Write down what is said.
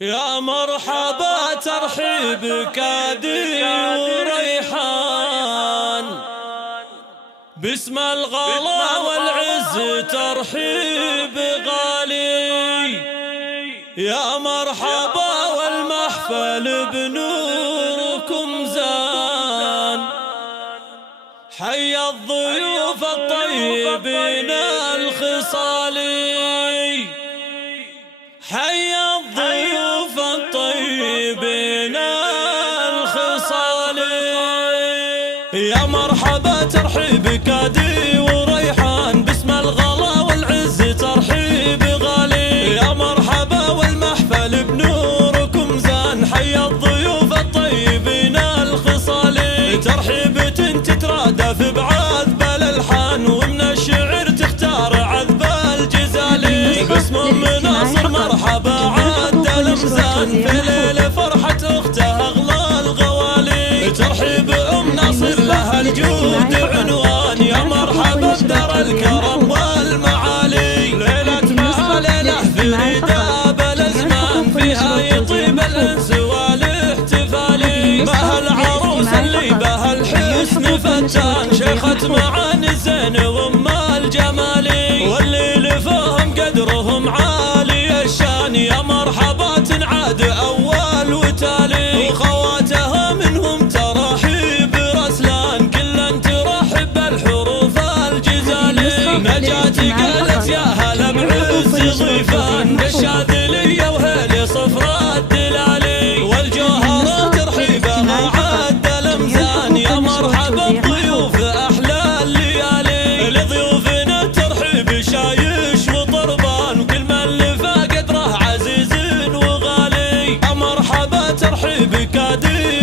يا مرحبا ترحيب كادي وريحان، باسم الغلا والعز ترحيب غالي. يا مرحبا والمحفل بنوركم زان، حي الضيوف الطيبين الخصالي، حي الضيوف الطيبين الخصالي. يا مرحبا ترحيب كادي وريحان، باسم الغلا والعز ترحيب غالي. يا مرحبا والمحفل بنوركم زان، حي الضيوف الطيبين الخصالي. ترحيبة تترادف بعذب الالحان، ومن الشعر تختار عذب الجزالي. باسم مناصر مرحبا عد الامزان، في ليل فرحة اخته اغلى الغوالي. ترحيب ام ناصر لها الجود عنوان، يا مرحبا بدار الكرم والمعالي. ليلة ما ليلة فريدة بالازمان، فيها يطيب الانس والاحتفالي. بها العروس اللي بها الحسن فتان، شيخة معاني الزين وام الجمالي. واللي لفهم قدرهم عالي الشان، يا مرحبا تنعاد اول وتالي. وخواتها منهم ترحيب رسلان، كلا ترحب بالحروف الجزالي. نجاتي قالت يا هلا بعز ضيفان، بالشاذلية وهيلي صفرا الدلالي. والجوهرة ترحيبها عد الامزان، يا مرحبا بضيوف احلى الليالي. لضيوفنا الترحيب شايش وطربان، وكل من لفى قدره عزيز وغالي. مرحبا ترحيب كادي